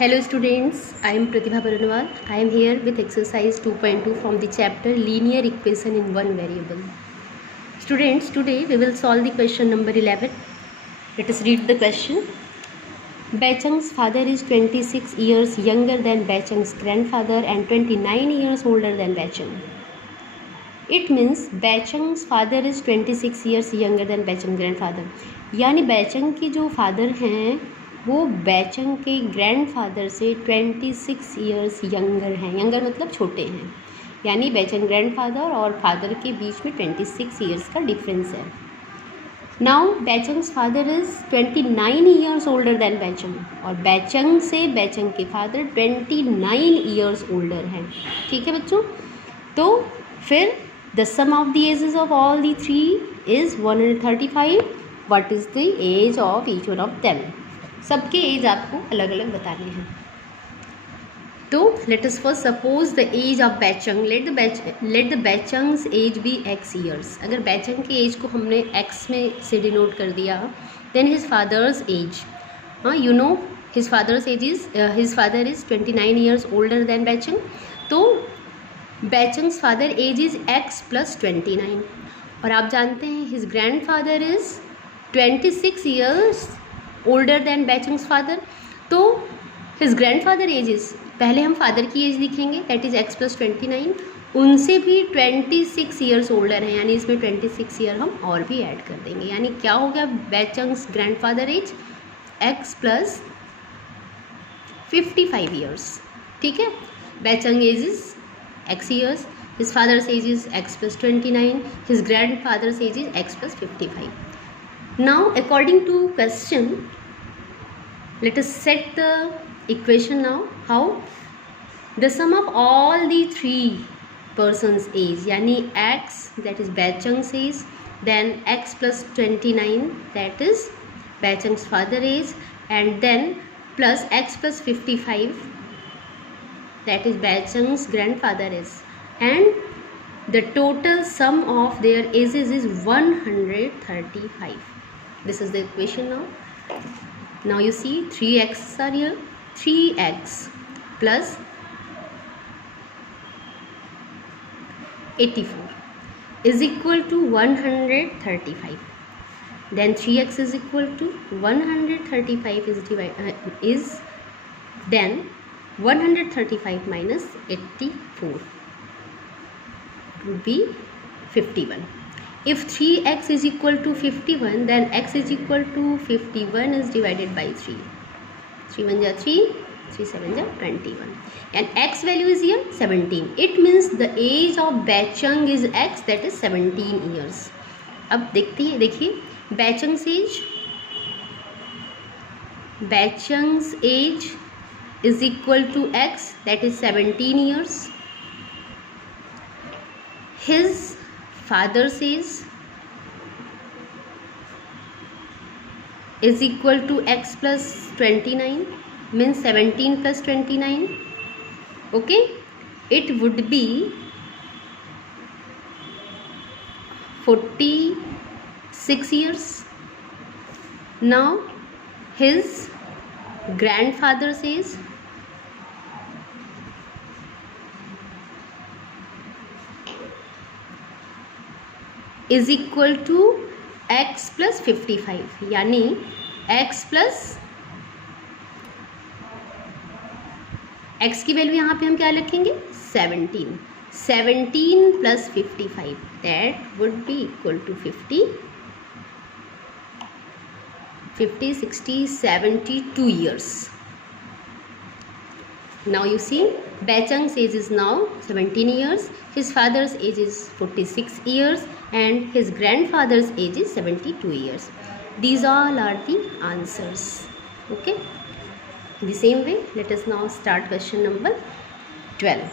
Hello students, I am Pratibha Baranwal. I am here with exercise 2.2 from the chapter Linear Equation in One Variable. Students, today we will solve the question number 11. Let us read the question. Bachang's father is 26 years younger than Bachang's grandfather and 29 years older than Bachang. It means Bachang's father is 26 years younger than Bachang's grandfather. यानी बैचंग की जो father हैं वो बैचंग के grandfather से 26 years younger हैं. Younger मतलब छोटे हैं, यानी बैचंग ग्रैंडफादर और फादर के बीच में 26 ईयर्स का डिफरेंस है. Now Baichung's father is 29 years older than Baichung और बैचंग से बैचंग के फादर 29 ईयर्स ओल्डर हैं. ठीक है बच्चों, तो फिर the sum of the ages of all the three is 135. What is the age of each one of them. सबके एज आपको अलग अलग बताने हैं. तो let us first suppose the age of Baichung. Let the Baichung's age be x years. अगर बैचंग के as को हमने x में से डिनोट कर दिया, then his father's age, you know his father's age is his father is 29 years older then Baichung. तो Baichung's father age is x + 29 और आप जानते हैं his grand father is 26 years older than Baichung's father. तो his grand father age is, पहले हम father की as लिखेंगे दैट इज़ x + 29. उनसे भी 26 ईयर्स ओल्डर हैं, यानी इसमें 26 ईयर हम और भी ऐड कर देंगे. यानी क्या हो गया Baichung's grand father age x + 55 years. ठीक है, Baichung age is x years, his father's age is x + 29, his grandfather's age is x + 55. Now according to question, let us set the equation now. How? The sum of all the three persons age, यानी x that is Bachang's age, then x + 29 that is Bachang's father age, and then plus x + 55 that is Bachang's grandfather age, and the total sum of their ages is 135. This is the equation now. Now you see 3x are here. 3x plus 84 is equal to 135. Then 3x is equal to 135 is then 135 minus 84 would be 51. If 3x is equal to 51, then x is equal to 51 is divided by 3. 3 1 ja 3, 3 7 ja 21. And x value is here 17. It means the age of Bachang is x, that is 17 years. अब देखिए Bachang's age is equal to x, that is 17 years. His father's age is equal to x + 29, means 17 + 29. Okay, it would be 46 years. Now his grandfather's age is equal to x + 55, यानी x की value यहाँ पे हम क्या लिखेंगे 17. 17 + 55 that would be equal to 50, 60, 72 years. Now you see Bachang's age is now 17 years, his father's age is 46 years, and his grandfather's age is 72 years. These all are the answers. Okay, in the same way let us now start question number 12.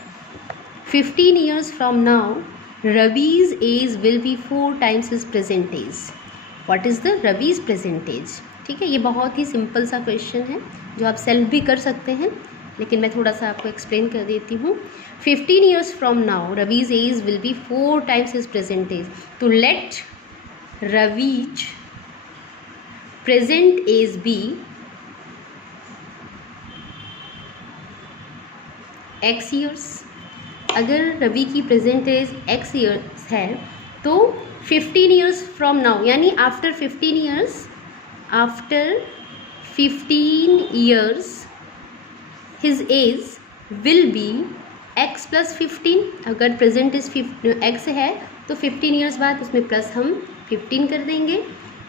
15 years from now Ravi's age will be 4 times his present age. What is the Ravi's present age? ठीक है, ये बहुत ही simple सा question है जो आप self भी कर सकते हैं, लेकिन मैं थोड़ा सा आपको एक्सप्लेन कर देती हूँ. 15 years from now Ravi's age will be 4 times his present age. तो let Ravi's present age be x years. अगर रवि की प्रेजेंट एज x ईयर्स है तो 15 ईयर्स फ्रॉम नाउ, यानी after 15 years his age will be x + 15। अगर present is x है तो 15 years बाद उसमें प्लस हम 15 कर देंगे।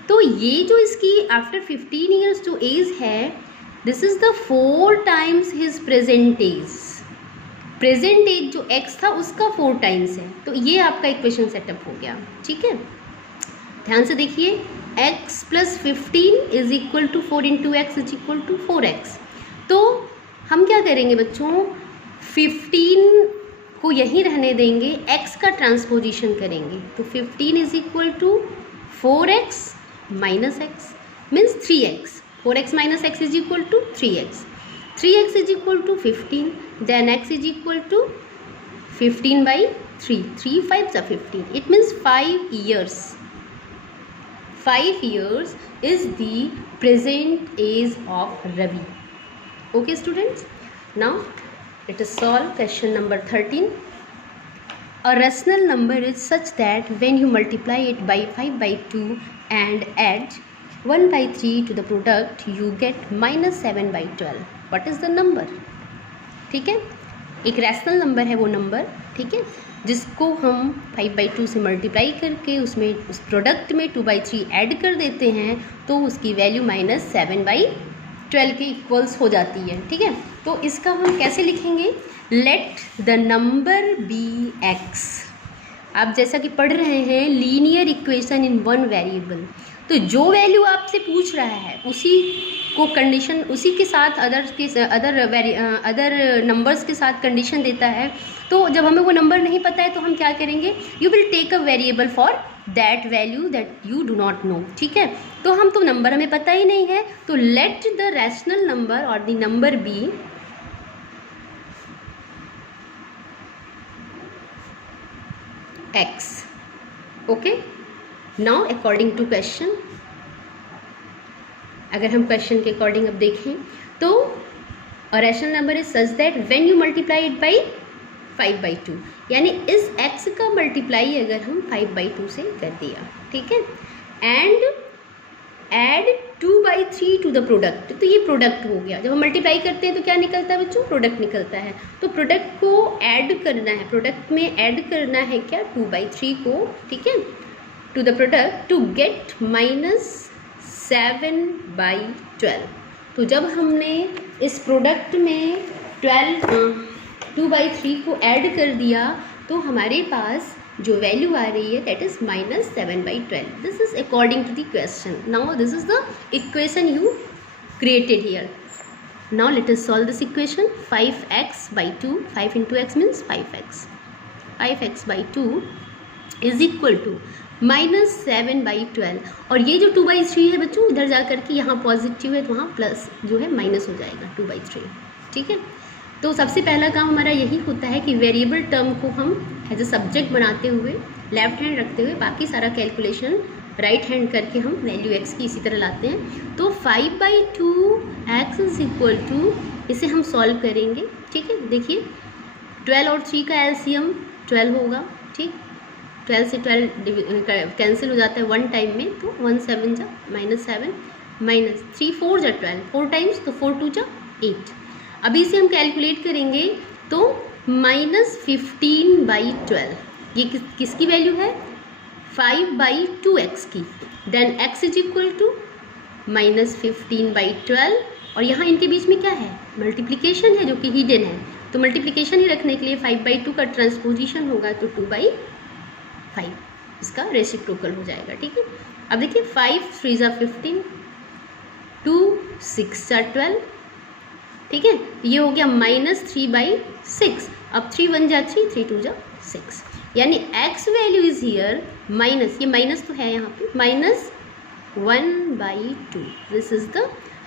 तो ये जो इसकी आफ्टर 15 ईयर्स जो एज है, this is the 4 times his present age. Present age जो x था उसका 4 टाइम्स है। तो ये आपका इक्वेशन सेटअप हो गया। ठीक है, ध्यान से देखिए, x + 15 is equal to 4 × x is equal to 4x। तो हम क्या करेंगे बच्चों, 15 को यहीं रहने देंगे, x का ट्रांसपोजिशन करेंगे। तो 15 is equal to 4x - x means 3x। 4x - x is equal to 3x। 3x is equal to 15, then x is equal to 15/3। 3 × 5 = 15। It means 5 years. 5 years is the present age of Ravi. Okay students, now let us solve question number 13. A rational number is such that when you multiply it by 5/2 and add 1/3 to the product, you get -7/12. What is the number? ठीक है, एक rational number है वो number, ठीक है, जिसको हम 5/2 से मल्टीप्लाई करके उसमें उस प्रोडक्ट में 2/3 ऐड कर देते हैं तो उसकी वैल्यू -7/12 के इक्वल्स हो जाती है। ठीक है, तो इसका हम कैसे लिखेंगे, let the number be x। आप जैसा कि पढ़ रहे हैं linear equation in one variable, तो जो वैल्यू आपसे पूछ रहा है उसी को कंडीशन, उसी के साथ अदर नंबर्स के साथ कंडीशन देता है। तो जब हमें वो नंबर नहीं पता है तो हम क्या करेंगे, you will take a variable for that value that you do not know. ठीक है, तो हम तो नंबर हमें पता ही नहीं है, तो लेट द रैशनल नंबर और the number be x. Okay, now according to question, अगर हम क्वेश्चन के अकॉर्डिंग अब देखें तो a rational number is such that when you multiply it by 5/2, यानी इस x का मल्टीप्लाई अगर हम 5/2 से कर दिया, ठीक है, and add 2/3 to the product, तो ये प्रोडक्ट हो गया। जब हम मल्टीप्लाई करते हैं तो क्या निकलता है बच्चों, प्रोडक्ट निकलता है। तो प्रोडक्ट को ऐड करना है, प्रोडक्ट में ऐड करना है क्या, 2/3 को, ठीक है, to the product to get -7/12। तो जब हमने इस प्रोडक्ट में 2/3 को ऐड कर दिया तो हमारे पास जो वैल्यू आ रही है that is -7/12. This is according to the question. Now this is the equation you created here. Now let us solve this equation. 5x/2, 5 into x means 5x. 5x/2 is equal to -7/12. और ये जो 2/3 है बच्चों, इधर जा करके यहाँ positive है तो वहाँ प्लस जो है माइनस हो जाएगा 2/3. ठीक है, तो सबसे पहला काम हमारा यही होता है कि वेरिएबल टर्म को हम एज अ सब्जेक्ट बनाते हुए लेफ्ट हैंड रखते हुए बाकी सारा कैलकुलेशन राइट हैंड करके हम वैल्यू x की इसी तरह लाते हैं. तो 5/2 x इज इक्वल टू, इसे हम सॉल्व करेंगे. ठीक है, देखिए 12 और 3 का एलसीएम 12 होगा. ठीक, 12 से 12 कैंसिल हो जाता है 1 टाइम में, तो 1 7 जा -7 माइनस 3 4 जा 12, 4 टाइम्स तो 4 2 जा 8. अभी इसे हम कैलकुलेट करेंगे तो -15/12 ये किसकी वैल्यू है, 5/2x की. Then x is equal to -15/12 और यहाँ इनके बीच में क्या है, मल्टीप्लिकेशन है जो कि हिडन है. तो मल्टीप्लिकेशन ही रखने के लिए 5/2 का ट्रांसपोजिशन होगा तो 2/5 इसका रेसिप्रोकल हो जाएगा. ठीक है, अब देखिए 5 3 जा 15, 2 6 जा 12. ठीक है, ये हो गया -3/6. अब 3 1 जा 3, 3 2 जा 6, यानी x value is here minus, ये माइनस तो है यहाँ पे, -1/2. This is the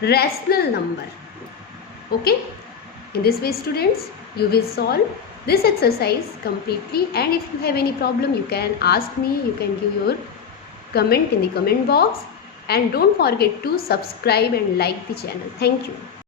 rational number. Okay, in this way students you will solve this exercise completely, and if you have any problem you can ask me, you can give your comment in the comment box, and don't forget to subscribe and like the channel. Thank you.